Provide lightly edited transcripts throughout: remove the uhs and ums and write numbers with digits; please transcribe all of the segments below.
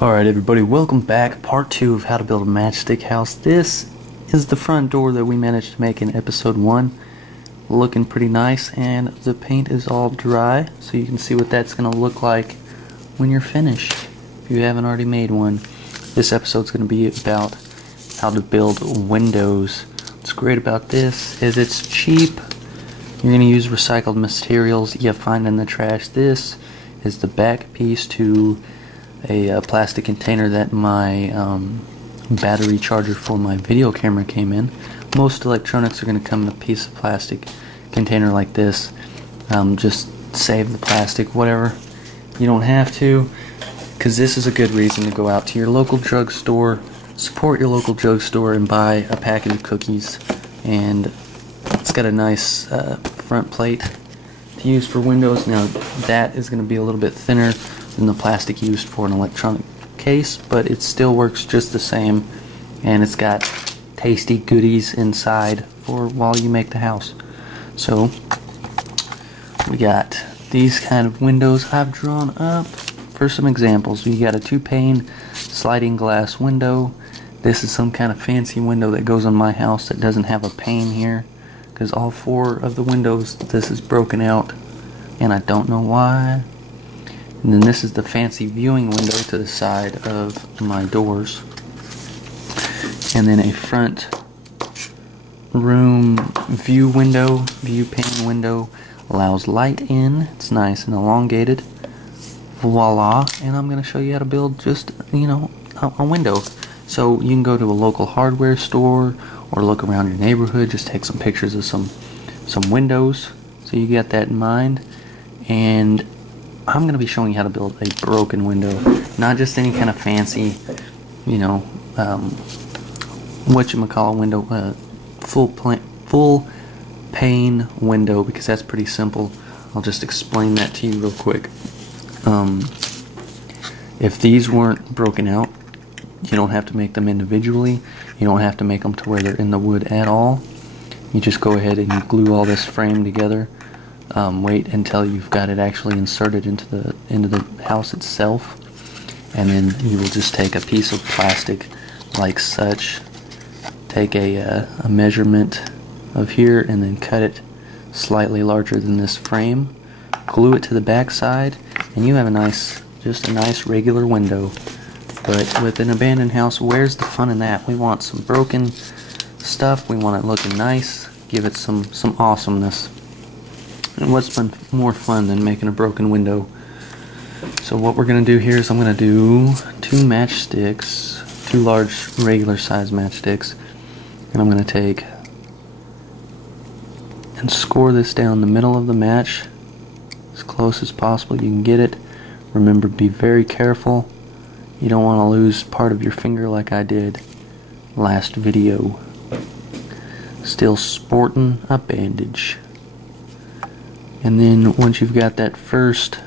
Alright everybody, welcome back. Part 2 of how to build a matchstick house. This is the front door that we managed to make in episode 1. Looking pretty nice, and the paint is all dry, so you can see what that's going to look like when you're finished, if you haven't already made one. This episode's going to be about how to build windows. What's great about this is it's cheap. You're going to use recycled materials you find in the trash. This is the back piece to a plastic container that my battery charger for my video camera came in. Most electronics are going to come in a piece of plastic container like this. Just save the plastic, whatever. You don't have to, because this is a good reason to go out to your local drugstore, support your local drugstore, and buy a packet of cookies. And it's got a nice front plate to use for windows. Now that is going to be a little bit thinner than the plastic used for an electronic case, but it still works just the same, and it's got tasty goodies inside for while you make the house. So we got these kind of windows I've drawn up for some examples. You got a 2-pane sliding glass window. This is some kind of fancy window that goes on my house that doesn't have a pane here, because all 4 of the windows, this is broken out, and I don't know why. And then this is the fancy viewing window to the side of my doors. And then a front room view pane window, allows light in. It's nice and elongated. Voila. And I'm going to show you how to build just, a window. So you can go to a local hardware store or look around your neighborhood, just take some pictures of some windows. So you got that in mind. And I'm going to be showing you how to build a broken window, not just any kind of fancy, whatchamacallit window, full pane window, because that's pretty simple. I'll just explain that to you real quick. If these weren't broken out, you don't have to make them individually. You don't have to make them to where they're in the wood at all. You just go ahead and you glue all this frame together. Wait until you've got it actually inserted into the house itself, and then you will just take a piece of plastic like such, take a measurement of here, and then cut it slightly larger than this frame, glue it to the back side, and you have just a nice regular window. But with an abandoned house, where's the fun in that? We want some broken stuff, we want it looking nice, give it some awesomeness. And what's been more fun than making a broken window? So what we're going to do here is I'm going to do 2 matchsticks, 2 large regular size matchsticks, and I'm going to take and score this down the middle of the match as close as possible you can get it. Remember, be very careful. You don't want to lose part of your finger like I did last video. Still sporting a bandage. And then once you've got that first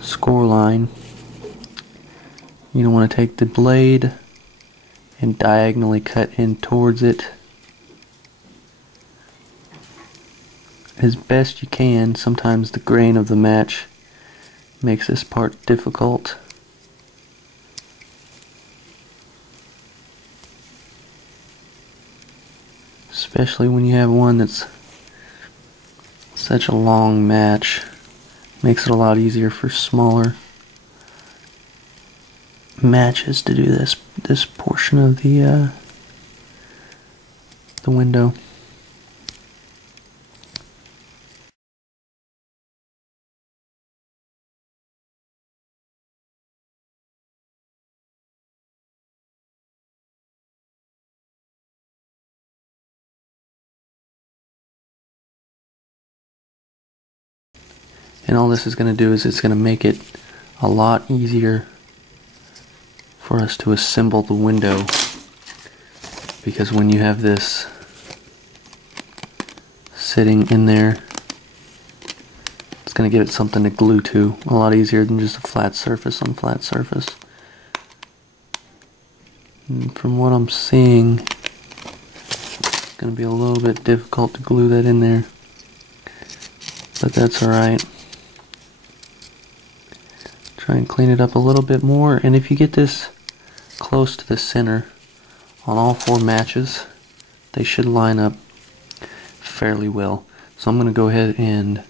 score line, you want to take the blade and diagonally cut in towards it as best you can. Sometimes the grain of the match makes this part difficult. Especially when you have one that's such a long match. Makes it a lot easier for smaller matches to do this portion of the window. And all this is going to do is it's going to make it a lot easier for us to assemble the window, because when you have this sitting in there, it's going to give it something to glue to, a lot easier than just a flat surface on flat surface. And from what I'm seeing, it's going to be a little bit difficult to glue that in there, but that's alright. Try and clean it up a little bit more, and if you get this close to the center on all 4 matches, they should line up fairly well. So I'm going to go ahead and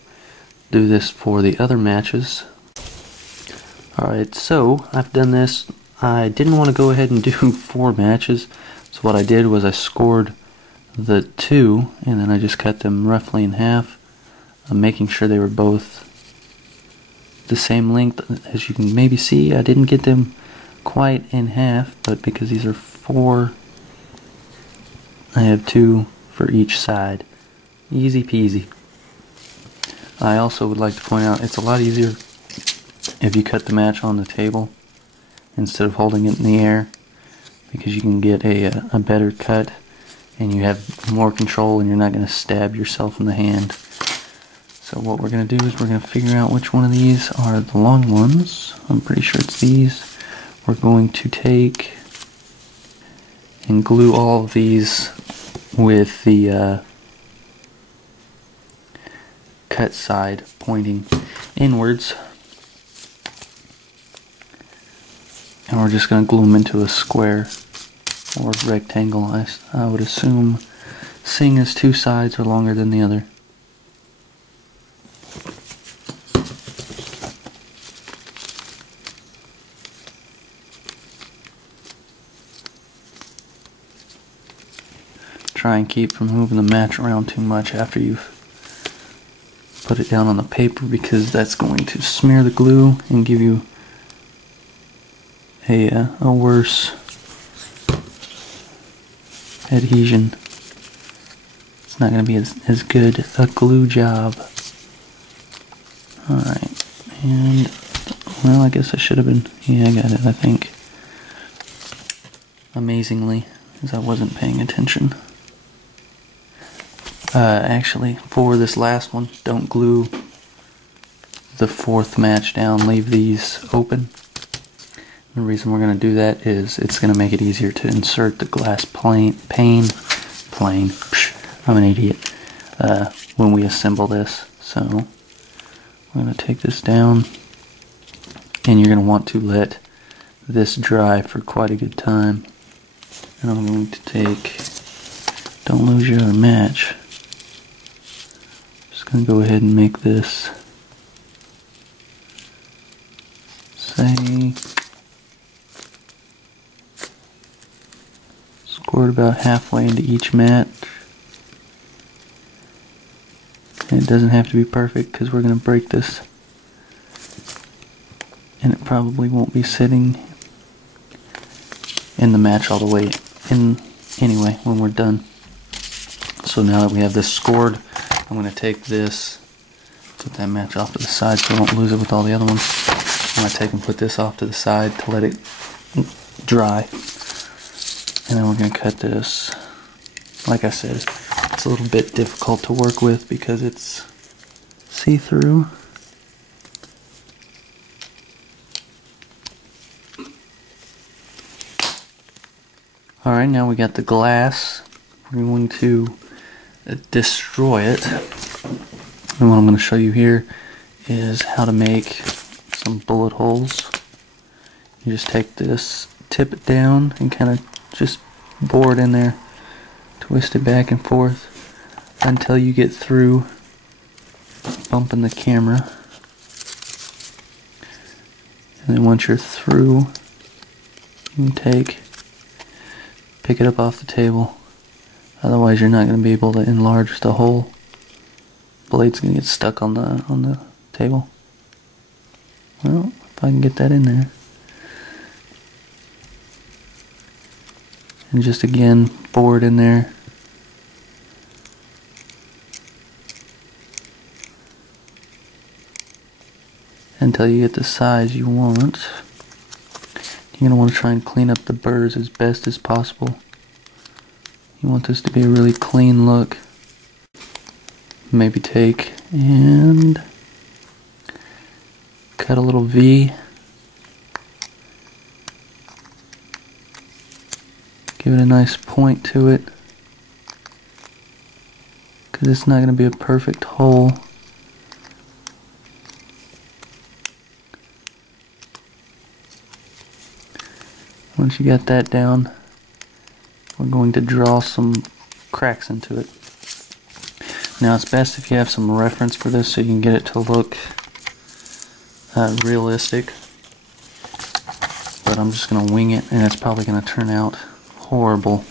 do this for the other matches. Alright, so I've done this. I didn't want to go ahead and do 4 matches, so what I did was I scored the 2 and then I just cut them roughly in half, making sure they were both the same length. As you can maybe see, I didn't get them quite in half, but because these are 4, I have 2 for each side. Easy peasy. I also would like to point out it's a lot easier if you cut the match on the table instead of holding it in the air, because you can get a better cut and you have more control and you're not going to stab yourself in the hand. So what we're going to do is we're going to figure out which one of these are the long ones. I'm pretty sure it's these. We're going to take and glue all of these with the cut side pointing inwards. And we're just going to glue them into a square or rectangle, I would assume, seeing as 2 sides are longer than the other. Try and keep from moving the match around too much after you've put it down on the paper, because that's going to smear the glue and give you a worse adhesion. It's not going to be as good a glue job. Alright, and well, I guess I should have been, yeah, I got it, I think. Amazingly, because I wasn't paying attention. Actually, for this last one, don't glue the 4th match down, leave these open. The reason we're going to do that is it's going to make it easier to insert the glass pane, I'm an idiot, when we assemble this. So, we're going to take this down, and you're going to want to let this dry for quite a good time. And I'm going to take, don't lose your other match. Just going to go ahead and make this, say, score it about halfway into each match. And it doesn't have to be perfect because we're going to break this, and it probably won't be sitting in the match all the way in anyway when we're done. So now that we have this scored, I'm going to take this, put that match off to the side so I don't lose it with all the other ones. I'm going to take and put this off to the side to let it dry. And then we're going to cut this. Like I said, it's a little bit difficult to work with because it's see-through. Alright, now we got the glass. We're going to destroy it. And what I'm going to show you here is how to make some bullet holes. You just take this, tip it down, and kind of just bore it in there. Twist it back and forth until you get through bumping the camera. And then once you're through, you can pick it up off the table. Otherwise you're not going to be able to enlarge the hole. Blade's going to get stuck on the table. Well, if I can get that in there. And just again, bore it in there. Until you get the size you want. You're going to want to try and clean up the burrs as best as possible. You want this to be a really clean look. Maybe take and cut a little V. Give it a nice point to it, because it's not going to be a perfect hole. Once you get that down, we're going to draw some cracks into it. Now it's best if you have some reference for this so you can get it to look realistic. But I'm just going to wing it, and it's probably going to turn out horrible.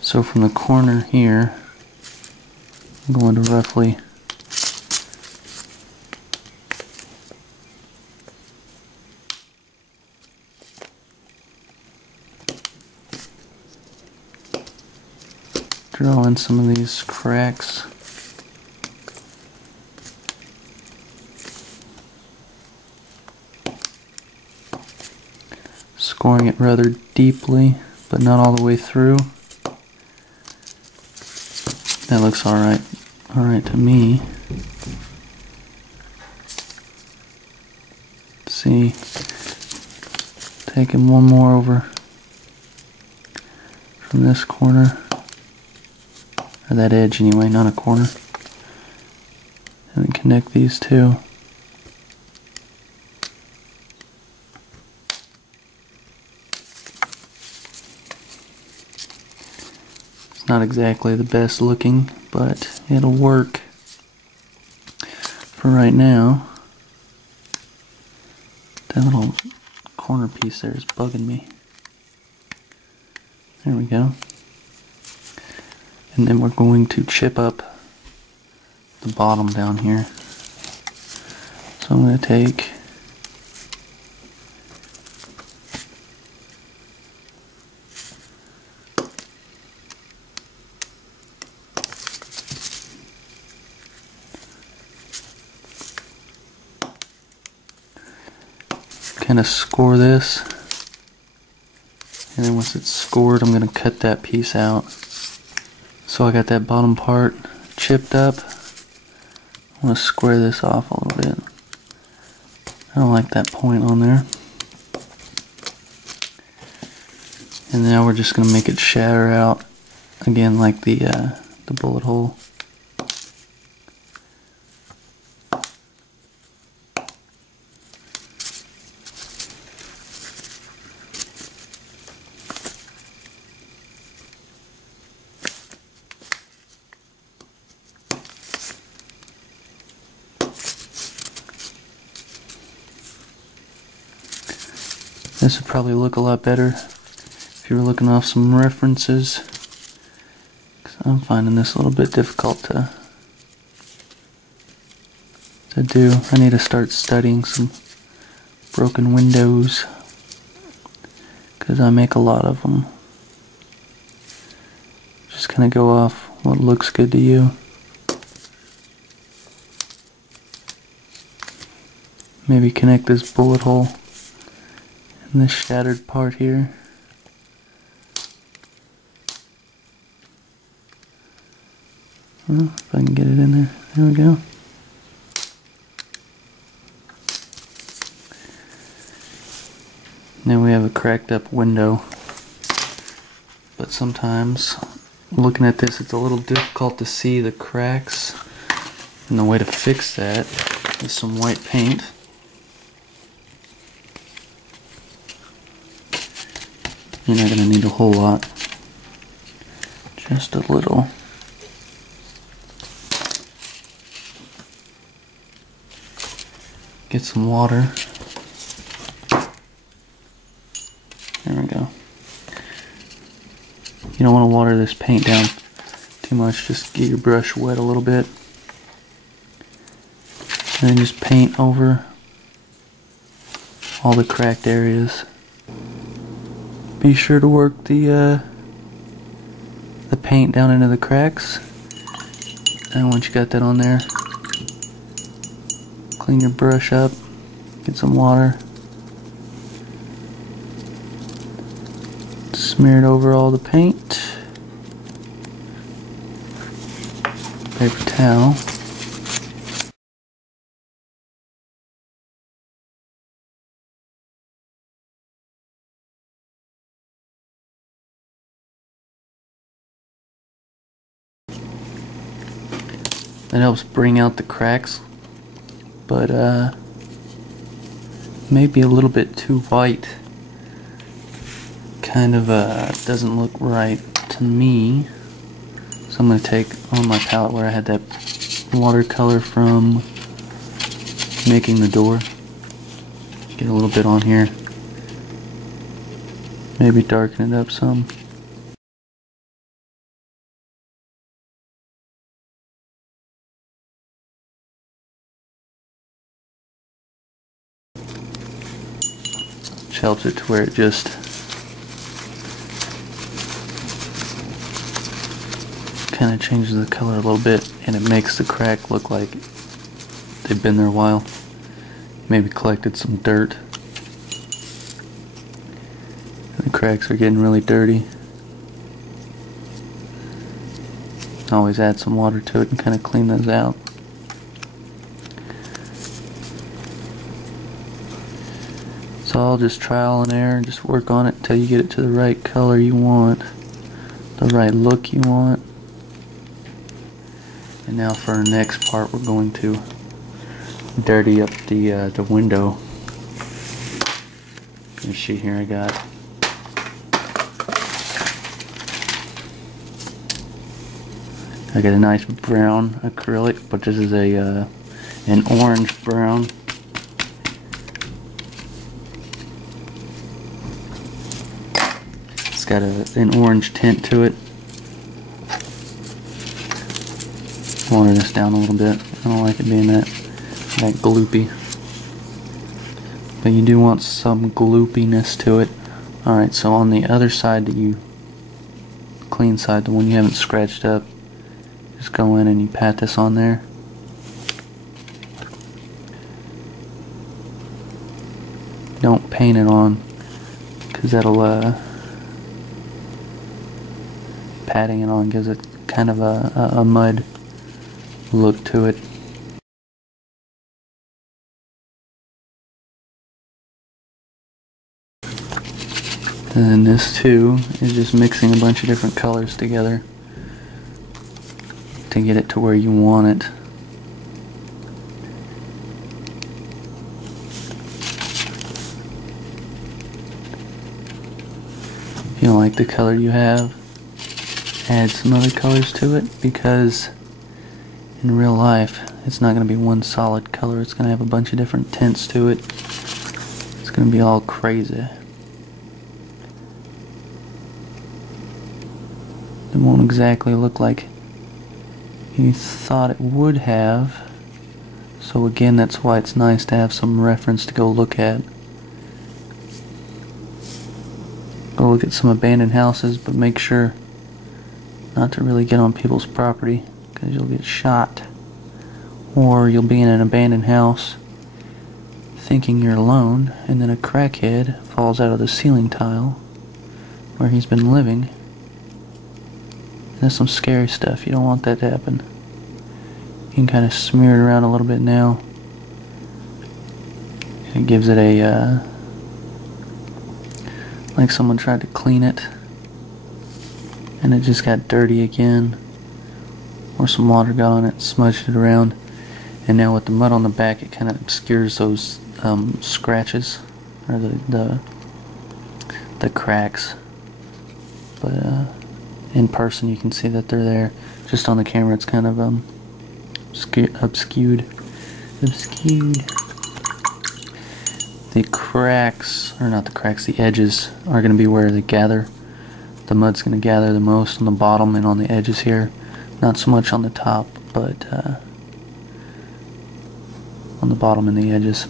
So from the corner here, I'm going to roughly draw in some of these cracks. Scoring it rather deeply, but not all the way through. That looks alright to me. Let's see. Taking one more over from this corner. Or that edge anyway, not a corner. And then connect these two. It's not exactly the best looking, but it'll work for right now. That little corner piece there is bugging me. There we go. And then we're going to chip up the bottom down here. So I'm going to take kind of score this, and then once it's scored I'm going to cut that piece out. So I got that bottom part chipped up. I want to square this off a little bit. I don't like that point on there. And now we're just going to make it shatter out again like the bullet hole. This would probably look a lot better if you were looking off some references, because I'm finding this a little bit difficult to do. I need to start studying some broken windows, because I make a lot of them. Just kind of go off what looks good to you. Maybe connect this bullet hole and this shattered part here. Well, if I can get it in there. There we go. Now we have a cracked up window. But sometimes, looking at this, it's a little difficult to see the cracks. And the way to fix that is some white paint. You're not going to need a whole lot, just a little. Get some water. There we go. You don't want to water this paint down too much, just get your brush wet a little bit. And then just paint over all the cracked areas. Be sure to work the paint down into the cracks, and once you got that on there, clean your brush up, get some water, smear it over all the paint, paper towel. That helps bring out the cracks, but maybe a little bit too white. kind of doesn't look right to me. So I'm going to take on my palette where I had that watercolor from making the door. Get a little bit on here. Maybe darken it up some. Which helps it to where it just kind of changes the color a little bit, and it makes the crack look like they've been there a while. Maybe collected some dirt. The cracks are getting really dirty. Always add some water to it and kind of clean those out. So I'll just trial and error and just work on it until you get it to the right color you want, the right look you want. And now for our next part, we're going to dirty up the window. This sheet here I got. I got a nice brown acrylic, but this is a an orange brown. It's got an orange tint to it. Water this down a little bit. I don't like it being that gloopy. But you do want some gloopiness to it. Alright, so on the other side that you, clean side, the one you haven't scratched up, just go in and you pat this on there. Don't paint it on, because that'll, patting it on gives it kind of a mud look to it. And then this too is just mixing a bunch of different colors together to get it to where you want it. If you don't like the color you have, add some other colors to it, because in real life it's not going to be one solid color. It's going to have a bunch of different tints to it. It's going to be all crazy. It won't exactly look like you thought it would have. So again, that's why it's nice to have some reference to go look at. Go look at some abandoned houses, but make sure not to really get on people's property, because you'll get shot. Or you'll be in an abandoned house thinking you're alone, and then a crackhead falls out of the ceiling tile where he's been living. That's some scary stuff. You don't want that to happen. You can kind of smear it around a little bit now. It gives it a, like someone tried to clean it and it just got dirty again. Or some water got on it, smudged it around. And now with the mud on the back, it kind of obscures those scratches, or the cracks. But in person you can see that they're there. Just on the camera it's kind of obscured. The cracks, or not the cracks, the edges are going to be where they gather. The mud's going to gather the most on the bottom and on the edges here. Not so much on the top, but on the bottom and the edges.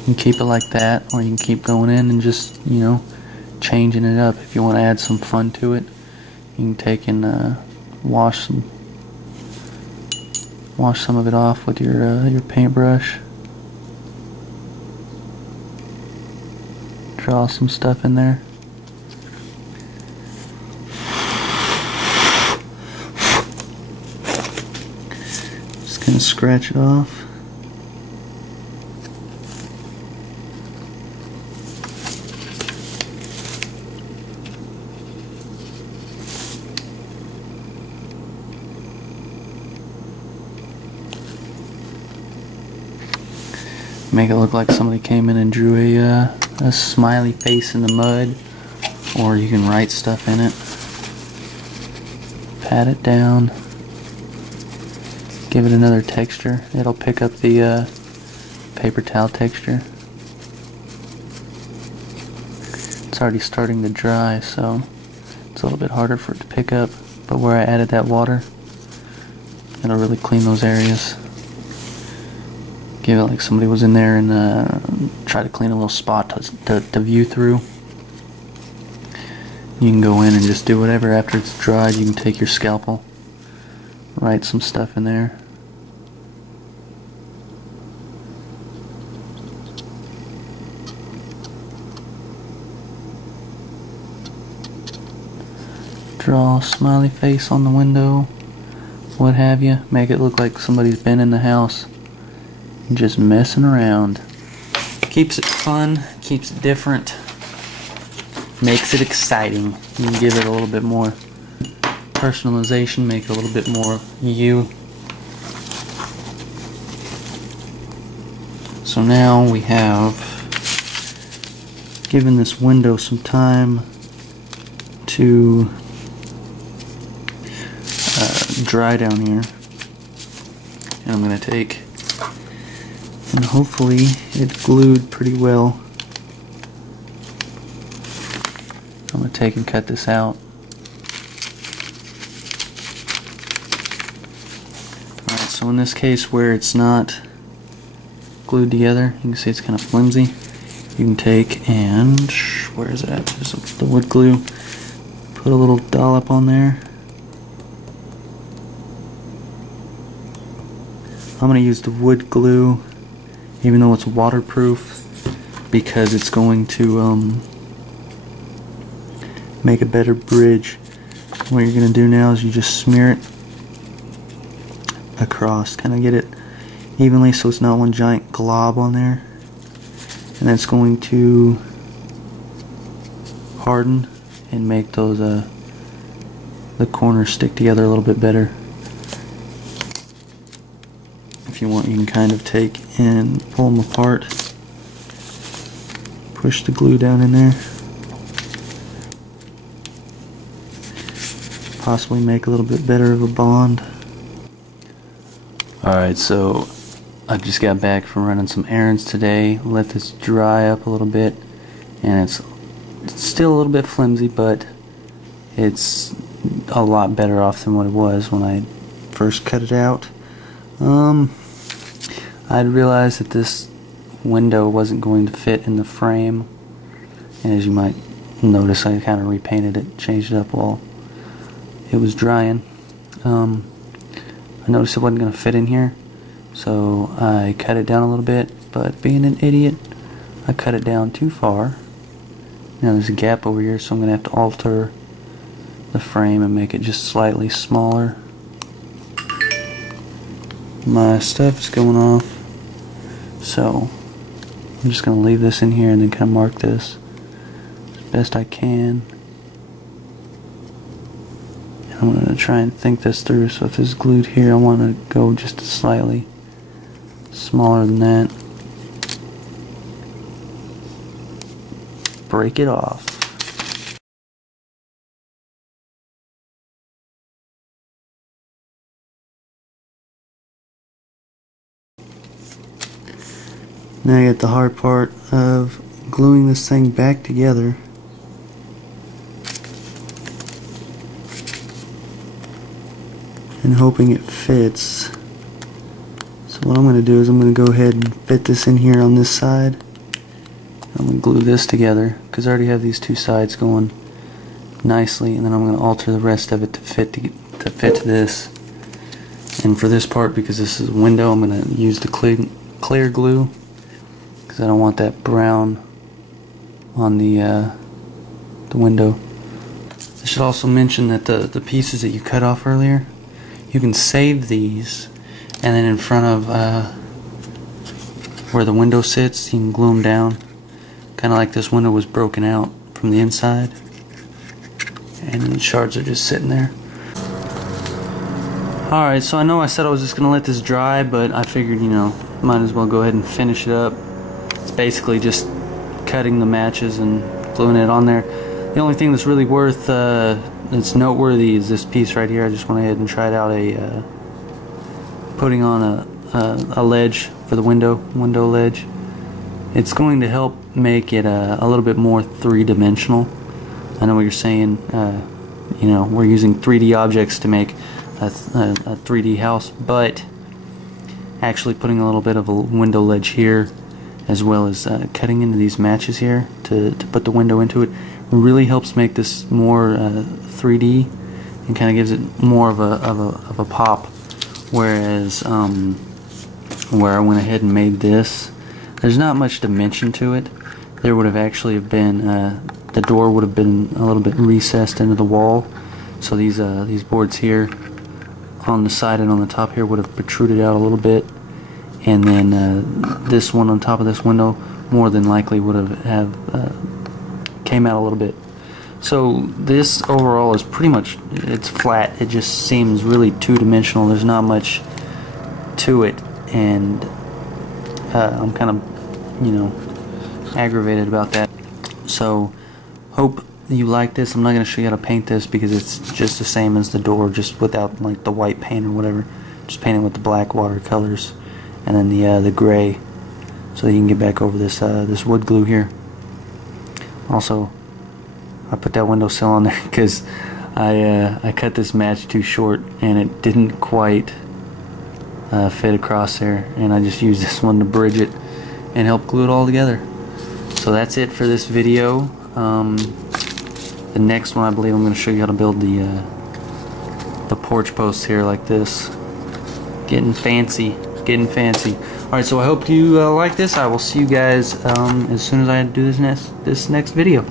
You can keep it like that, or you can keep going in and just, you know, changing it up. If you want to add some fun to it, you can take and wash some of it off with your paintbrush. Draw some stuff in there. Just gonna scratch it off. Make it look like somebody came in and drew a smiley face in the mud, or you can write stuff in it. Pat it down. Give it another texture. It'll pick up the paper towel texture. It's already starting to dry, so it's a little bit harder for it to pick up. But where I added that water, it'll really clean those areas. Give it like somebody was in there and try to clean a little spot to view through. You can go in and just do whatever. After it's dried, you can take your scalpel, write some stuff in there. Draw a smiley face on the window, what have you. Make it look like somebody's been in the house just messing around. Keeps it fun, keeps it different, makes it exciting. You can give it a little bit more personalization, make it a little bit more you. So now we have given this window some time to dry down here, and I'm going to take, and hopefully it glued pretty well. I'm going to take and cut this out. Alright, so in this case where it's not glued together, you can see it's kind of flimsy. You can take and, where is it at? There's the wood glue. Put a little dollop on there. I'm going to use the wood glue, even though it's waterproof, because it's going to make a better bridge. What you're going to do now is you just smear it across, kind of get it evenly so it's not one giant glob on there, and that's going to harden and make those the corners stick together a little bit better. If you want, you can kind of take and pull them apart, push the glue down in there, possibly make a little bit better of a bond. Alright, so I just got back from running some errands today. Let this dry up a little bit, and it's still a little bit flimsy, but it's a lot better off than what it was when I first cut it out. I'd realized that this window wasn't going to fit in the frame, and as you might notice, I kind of repainted it, changed it up while it was drying. I noticed it wasn't going to fit in here, so I cut it down a little bit, but being an idiot, I cut it down too far. Now there's a gap over here, so I'm going to have to alter the frame and make it just slightly smaller. My stuff is going off, so I'm just going to leave this in here and then kind of mark this as best I can. And I'm going to try and think this through, so if it's glued here, I want to go just slightly smaller than that. Break it off. Now I get the hard part of gluing this thing back together. And hoping it fits. So what I'm going to do is I'm going to go ahead and fit this in here on this side. I'm going to glue this together because I already have these two sides going nicely, and then I'm going to alter the rest of it to fit to this. And for this part, because this is a window, I'm going to use the clear glue because I don't want that brown on the window. I should also mention that the pieces that you cut off earlier, you can save these, and then in front of where the window sits, you can glue them down, kind of like this window was broken out from the inside, and the shards are just sitting there. Alright, so I know I said I was just going to let this dry, but I figured, you know, might as well go ahead and finish it up. It's basically just cutting the matches and gluing it on there. The only thing that's really worth that's noteworthy is this piece right here. I just went ahead and tried out putting on a ledge for the window ledge. It's going to help make it a little bit more three-dimensional. I know what you're saying. You know, we're using 3D objects to make a 3D house, but actually putting a little bit of a window ledge here, as well as cutting into these matches here to put the window into it, really helps make this more 3D and kind of gives it more of a pop. Whereas where I went ahead and made this, there's not much dimension to it. There would have actually been the door would have been a little bit recessed into the wall, so these boards here on the side and on the top here would have protruded out a little bit, and then this one on top of this window more than likely would have came out a little bit. So this overall is pretty much, it's flat. It just seems really two-dimensional. There's not much to it, and I'm kind of, you know, aggravated about that. So hope you like this. I'm not going to show you how to paint this because it's just the same as the door, just without like the white paint or whatever. Just paint it with the black watercolors and then the gray, so that you can get back over this this wood glue here. Also, I put that windowsill on there because I cut this match too short and it didn't quite fit across there, and I just used this one to bridge it and help glue it all together. So that's it for this video. The next one, I believe I'm going to show you how to build the porch posts here like this. Getting fancy. Alright, so I hope you like this. I will see you guys as soon as I do this next video.